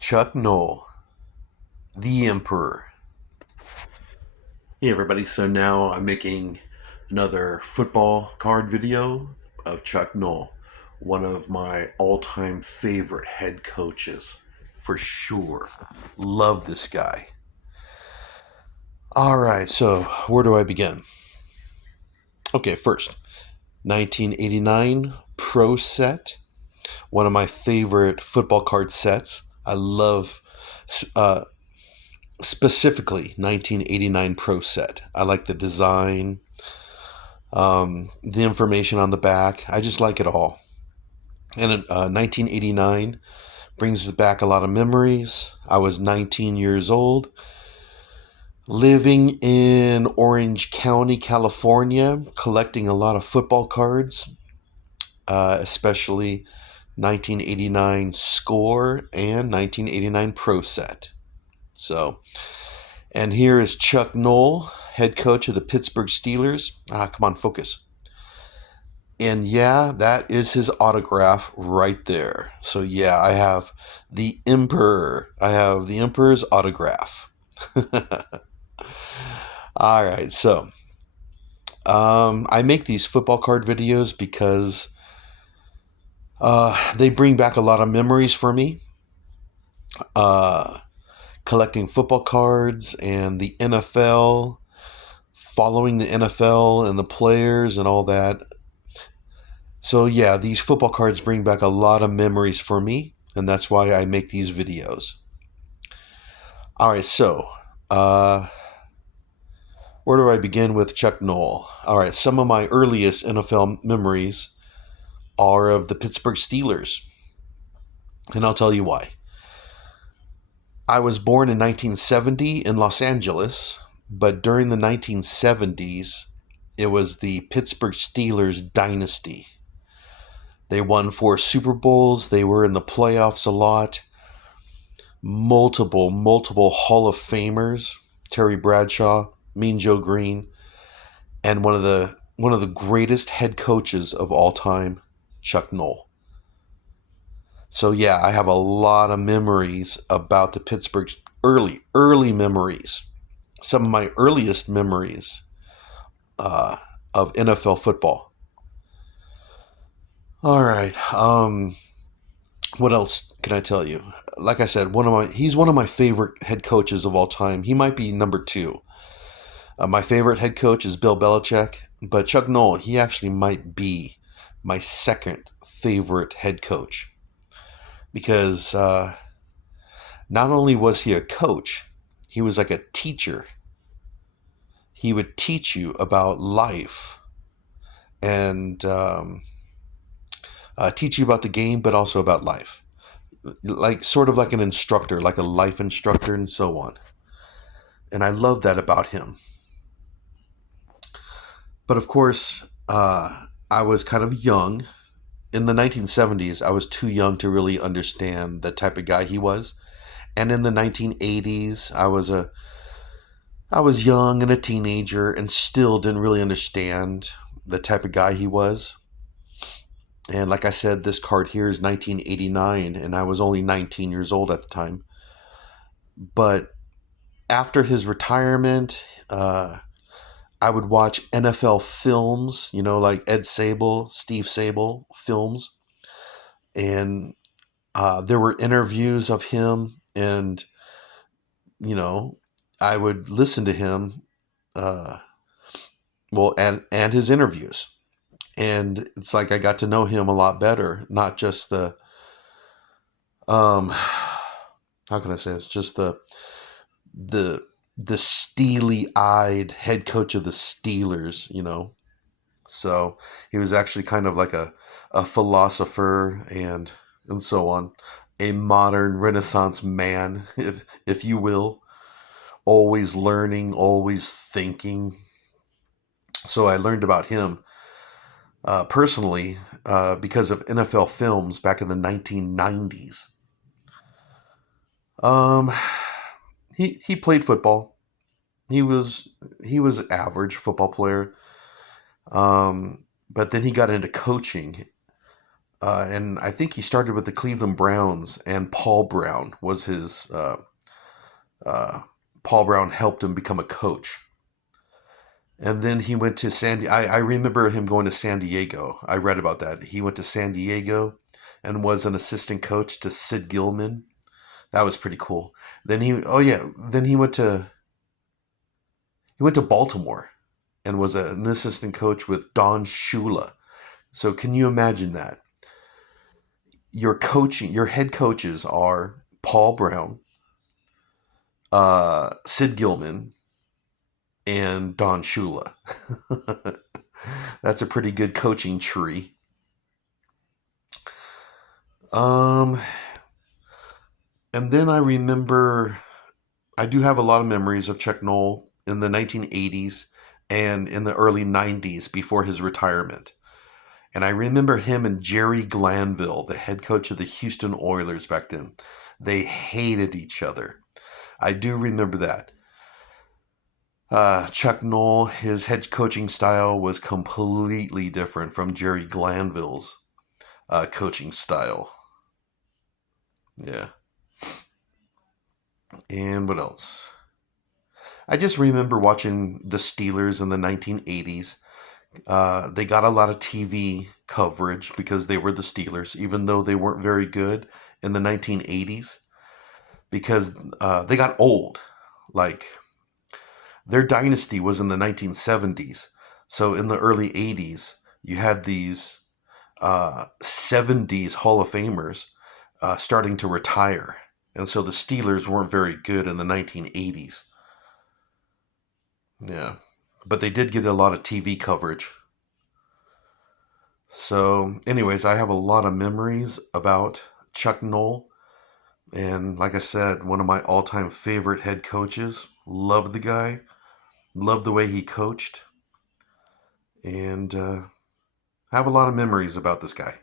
Chuck Noll, the Emperor. Hey everybody, so now I'm making another football card video of Chuck Noll, one of my all-time favorite head coaches, for sure. Love this guy. Alright, so where do I begin? Okay, first, 1989 Pro Set, one of my favorite football card sets. I love uh, specifically 1989 Pro Set. I like the design, the information on the back. I just like it all. And 1989 brings back a lot of memories. I was 19 years old, living in Orange County, California, collecting a lot of football cards, especially 1989 Score and 1989 Pro Set. So, and here is Chuck Noll, head coach of the Pittsburgh Steelers. Come on, focus. And yeah, that is his autograph right there. So yeah, I have the Emperor. I have the Emperor's autograph. All right, so I make these football card videos because they bring back a lot of memories for me. Collecting football cards and the NFL, following the NFL and the players and all that. So yeah, these football cards bring back a lot of memories for me, and that's why I make these videos. All right, so where do I begin with Chuck Noll? All right, some of my earliest NFL memories are of the Pittsburgh Steelers, and I'll tell you why. I was born in 1970 in Los Angeles, but during the 1970s, it was the Pittsburgh Steelers dynasty. They won 4 Super Bowls. They were in the playoffs a lot. Multiple Hall of Famers: Terry Bradshaw, Mean Joe Green, and one of the greatest head coaches of all time, Chuck Noll. So yeah, I have a lot of memories about the Pittsburgh, early memories. Some of my earliest memories uh, of NFL football. All right. What else can I tell you? Like I said, he's one of my favorite head coaches of all time. He might be number two. My favorite head coach is Bill Belichick, but Chuck Noll, he actually might be my second favorite head coach because not only was he a coach, he was like a teacher. He would teach you about life and teach you about the game, but also about life. Like sort of like an instructor, like a life instructor, and so on. And I love that about him. But of course, I was kind of young. In the 1970s, I was too young to really understand the type of guy he was. And in the 1980s, I was young and a teenager and still didn't really understand the type of guy he was. And like I said, this card here is 1989, and I was only 19 years old at the time. But after his retirement, I would watch NFL films, like Ed Sable, Steve Sable films. And there were interviews of him, and, you know, I would listen to him, uh, and his interviews. And it's like I got to know him a lot better, not just um, how can I say it's just the the steely-eyed head coach of the Steelers. So he was actually kind of like a philosopher and so on, a modern Renaissance man, if you will, always learning, always thinking. So I learned about him personally because of NFL films back in the 1990s. Um, he played football. He was he was an average football player. But then he got into coaching. And I think he started with the Cleveland Browns, and uh, Paul Brown helped him become a coach. And then he went to I remember him going to San Diego. I read about that. He went to San Diego and was an assistant coach to Sid Gilman. That was pretty cool. Then he went to Baltimore and was an assistant coach with Don Shula. So can you imagine that? Your head coaches are Paul Brown, Sid Gilman, and Don Shula. That's a pretty good coaching tree. Um, and then I do have a lot of memories of Chuck Noll in the 1980s and in the early 90s before his retirement. And I remember him and Jerry Glanville, the head coach of the Houston Oilers back then. They hated each other. I do remember that. Chuck Noll, his head coaching style was completely different from Jerry Glanville's coaching style. Yeah. And what else? I just remember watching the Steelers in the 1980s. They got a lot of TV coverage because they were the Steelers, even though they weren't very good in the 1980s, because they got old. Like, their dynasty was in the 1970s. So in the early 80s, you had these 70s Hall of Famers starting to retire. And so the Steelers weren't very good in the 1980s. Yeah. But they did get a lot of TV coverage. So, anyways, I have a lot of memories about Chuck Noll. And like I said, one of my all time favorite head coaches. Love the guy. Love the way he coached. And have a lot of memories about this guy.